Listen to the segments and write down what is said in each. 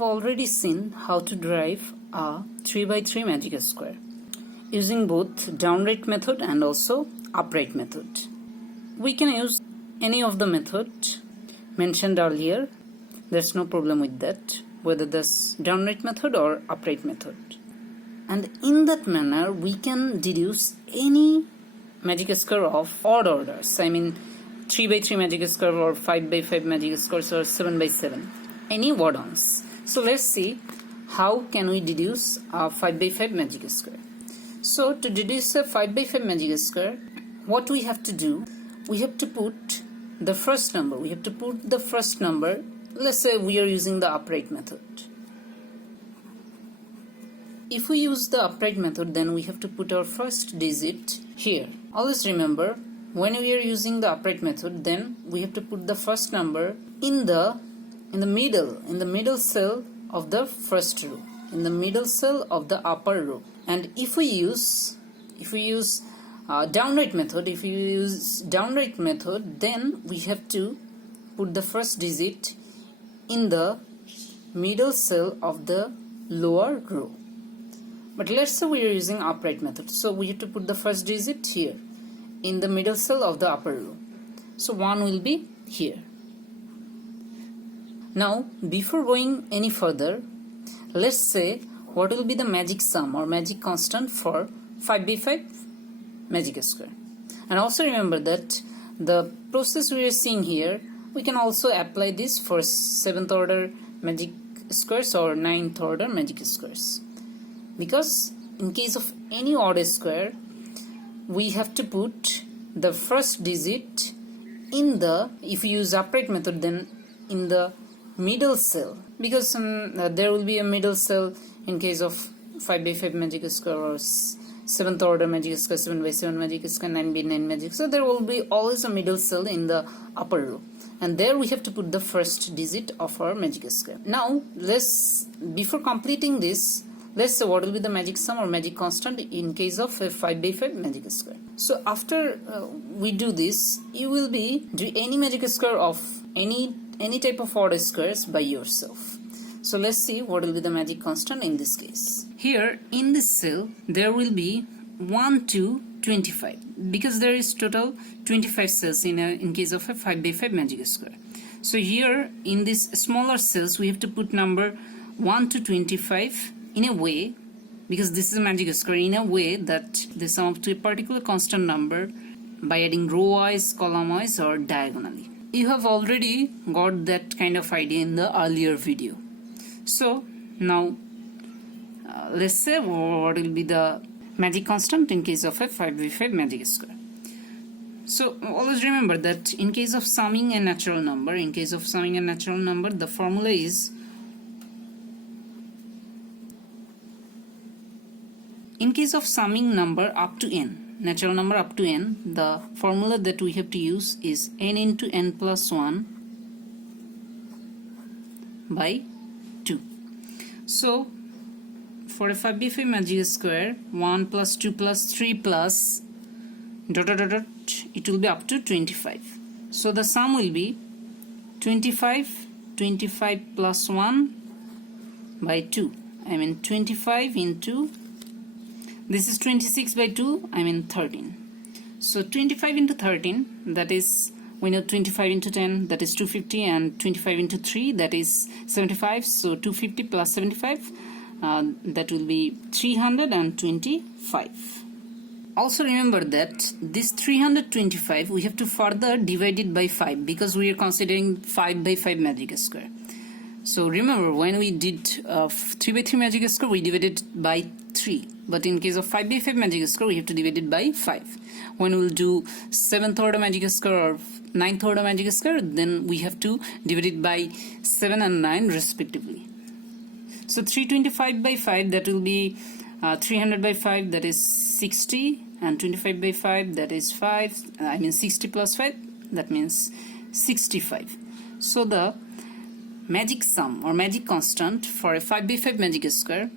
have already seen how to derive a 3 by 3 magic square using both downright method and also upright method. We can use any of the method mentioned earlier. There's no problem with that, whether that's downright method or upright method. And in that manner, we can deduce any magic square of odd orders. I mean 3 by 3 magic square or 5 by 5 magic squares or 7 by 7. Any odd ones. So let's see how can we deduce a 5 by 5 magic square. So to deduce a 5 by 5 magic square, what we have to do, we have to put the first number. Let's say we are using the upright method. If we use the upright method, then we have to put our first digit here. Always remember, when we are using the upright method, then we have to put the first number in the middle cell of the first row, in the middle cell of the upper row. And if we use downright method, then we have to put the first digit in the middle cell of the lower row. But let's say we are using upright method, so we have to put the first digit here in the middle cell of the upper row. So 1 will be here. Now, before going any further, let's say what will be the magic sum or magic constant for 5 by 5 magic square. And also remember that the process we are seeing here, we can also apply this for 7th order magic squares or 9th order magic squares. Because in case of any odd square, we have to put the first digit in the, if you use upright method, then in the middle cell, because there will be a middle cell in case of 5 by 5 magic square or 7th order magic square, 7 by 7 magic square, 9 by 9 magic square. So there will be always a middle cell in the upper row, and there we have to put the first digit of our magic square. Now before completing this, let's say what will be the magic sum or magic constant in case of a 5 by 5 magic square. So after we do this, you will be do any magic square of any type of odd squares by yourself. So let's see what will be the magic constant in this case. Here in this cell there will be 1 to 25, because there is total 25 cells in case of a 5 by 5 magic square. So here in these smaller cells we have to put number 1 to 25 in a way, because this is a magic square, in a way that they sum up to a particular constant number by adding row wise, column wise or diagonally. You have already got that kind of idea in the earlier video. So now let's say what will be the magic constant in case of a 5 by 5 magic square. So always remember that in case of summing a natural number, the formula is, in case of summing number up to n, natural number up to n, the formula that we have to use is n into n plus 1 by 2. So for a 5 by 5 magic square, 1 plus 2 plus 3 plus ... it will be up to 25. So the sum will be 25 plus 1 by 2. I mean 25 into, this is 26 by 2, I mean 13. So 25 into 13, that is, we know 25 into 10, that is 250, and 25 into 3, that is 75. So 250 plus 75, that will be 325. Also remember that this 325 we have to further divide it by 5, because we are considering 5 by 5 magic square. So remember, when we did 3 by 3 magic square, we divided by 3. But in case of 5 by 5 magic square, we have to divide it by 5. When we'll do 7th order magic square or 9th order magic square, then we have to divide it by 7 and 9 respectively. So 325 by 5, that will be 300 by 5, that is 60, and 25 by 5, that is 60 plus 5, that means 65. So the magic sum or magic constant for a 5 by 5 magic square,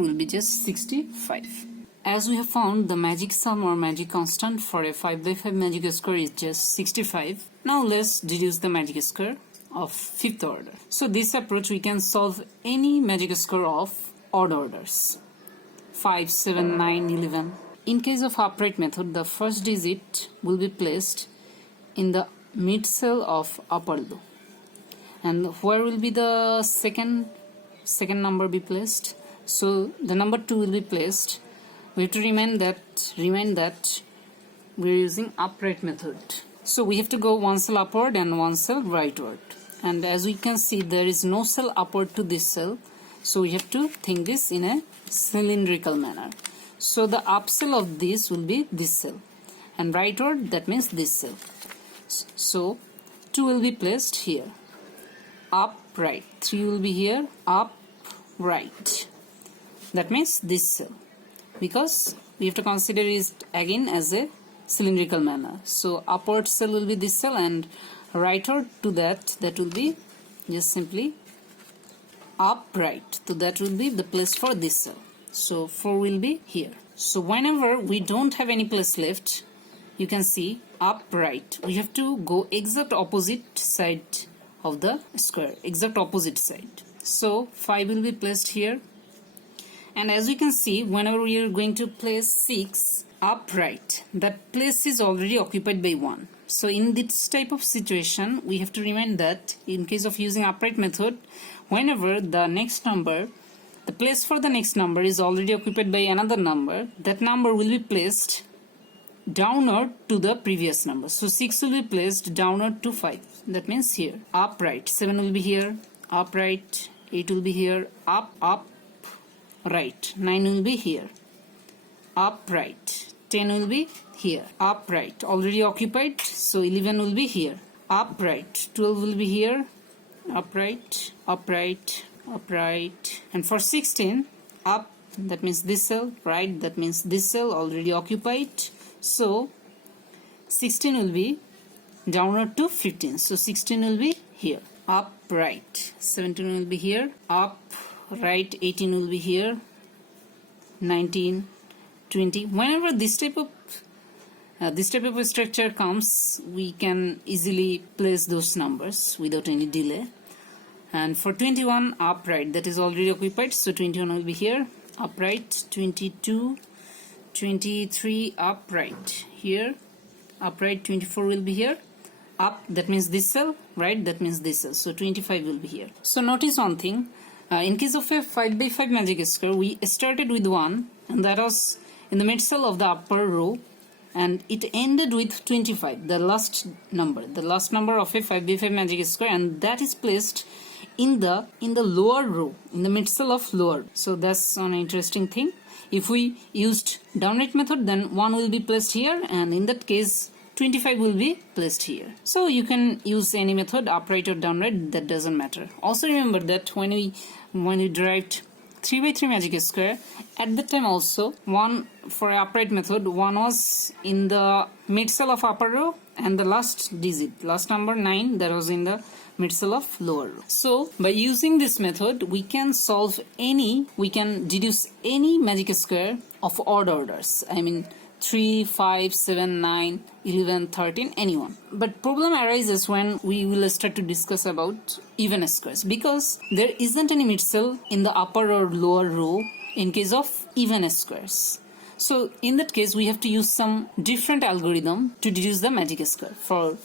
will be just 65. As we have found, the magic sum or magic constant for a 5 by 5 magic square is just 65. Now let's deduce the magic square. of fifth order. So this approach we can solve any magic square of odd orders 5, 7, 9, 11. In case of upright method, the first digit will be placed in the mid cell of upper row. And where will be the second number be placed? So the number 2 will be placed. We have to remind that we are using upright method. So we have to go one cell upward and one cell rightward. And as we can see, there is no cell upward to this cell. So we have to think this in a cylindrical manner. So the up cell of this will be this cell. And rightward, that means this cell. So 2 will be placed here. Up, right. 3 will be here. Up, right. That means this cell. Because we have to consider it again as a cylindrical manner. So upward cell will be this cell, and rightward to that will be just simply upright. So that will be the place for this cell. So 4 will be here. So whenever we don't have any place left, you can see upright. We have to go exact opposite side of the square. Exact opposite side. So 5 will be placed here. And as we can see, whenever we are going to place 6 upright, that place is already occupied by 1. So in this type of situation, we have to remind that in case of using upright method, whenever the next number, the place for the next number is already occupied by another number, that number will be placed downward to the previous number. So 6 will be placed downward to 5. That means here. Upright. 7 will be here. Upright. 8 will be here. Up, right. 9 will be here. Upright. 10 will be here. Upright. Already occupied. So 11 will be here. Upright. 12 will be here. Upright. Upright. Upright. And for 16, up, that means this cell. Right, that means this cell already occupied. So 16 will be downward to 15. So 16 will be here. Upright. 17 will be here. Up, right. 18 will be here. 19, 20. Whenever this type of structure comes, we can easily place those numbers without any delay. And for 21, upright, that is already occupied. So 21 will be here. Upright. 22, 23, upright here. Upright. 24 will be here. Up, that means this cell. Right, that means this cell. So 25 will be here. So notice one thing. In case of a 5 by 5 magic square, we started with 1, and that was in the mid cell of the upper row, and it ended with 25, the last number of a 5 by 5 magic square, and that is placed in the lower row, in the mid cell of lower. So that's an interesting thing. If we used downright method, then 1 will be placed here, and in that case 25 will be placed here. So you can use any method, upright or downright, that doesn't matter. Also remember that when we derived 3 by 3 magic square, at that time also, one for upright method, 1 was in the mid cell of upper row, and the last number 9, that was in the mid cell of lower row. So by using this method, we can deduce any magic square of odd orders. I mean 3, 5, 7, 9, 11, 13, anyone. But problem arises when we will start to discuss about even squares, because there isn't any mid cell in the upper or lower row in case of even squares. So in that case, we have to use some different algorithm to deduce the magic square. For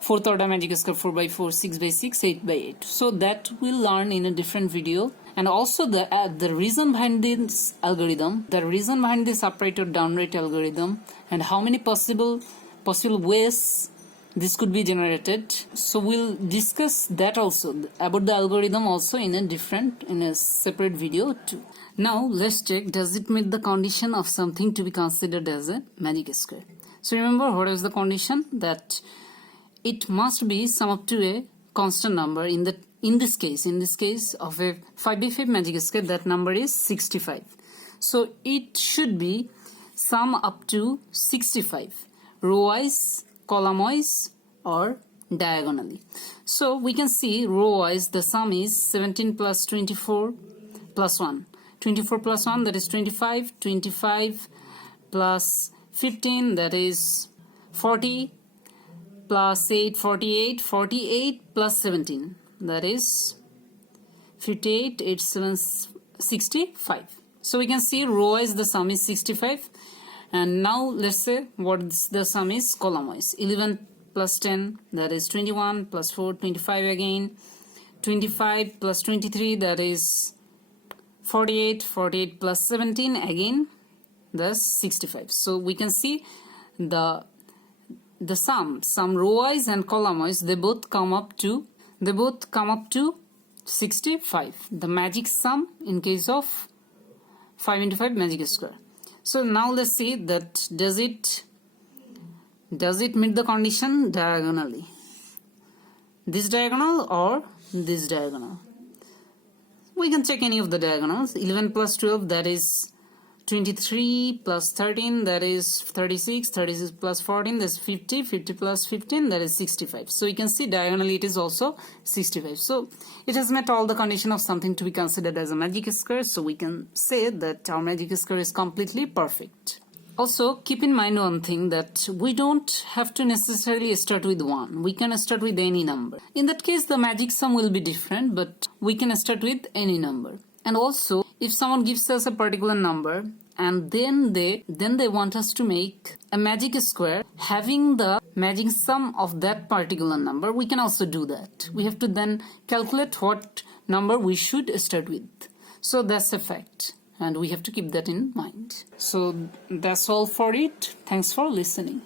fourth order magic square, 4 by 4, 6 by 6, 8 by 8. So that we'll learn in a different video. And also the reason behind this algorithm, the reason behind this upright or downright algorithm, and how many possible ways this could be generated. So we'll discuss that also, about the algorithm also in a separate video too. Now let's check, does it meet the condition of something to be considered as a magic square? So remember, what is the condition? That it must be sum up to a constant number. In this case of a 5 by 5 magic square, that number is 65. So it should be sum up to 65, row wise, column wise, or diagonally. So we can see row wise the sum is 17 plus 24 plus 1. 24 plus 1, that is 25. 25 plus 15, that is 40. plus 8, 48, 48 plus 17, that is 58, 8, 7, 65. So we can see row-wise the sum is 65. And now let's say what the sum is column-wise. 11 plus 10, that is 21, plus 4, 25 again. 25 plus 23, that is 48, 48 plus 17 again, that's 65. So we can see the sum row-wise and column-wise, they both come up to 65. The magic sum in case of 5 into 5 magic square. So now let's see that does it meet the condition diagonally? This diagonal or this diagonal? We can check any of the diagonals. 11 plus 12, that is 23, plus 13, that is 36, 36 plus 14, that's 50, 50 plus 15, that is 65. So you can see diagonally it is also 65. So it has met all the condition of something to be considered as a magic square. So we can say that our magic square is completely perfect. Also, keep in mind one thing, that we don't have to necessarily start with 1. We can start with any number. In that case, the magic sum will be different, but we can start with any number. And also, if someone gives us a particular number and then they want us to make a magic square having the magic sum of that particular number, we can also do that. We have to then calculate what number we should start with. So that's a fact. And we have to keep that in mind. So that's all for it. Thanks for listening.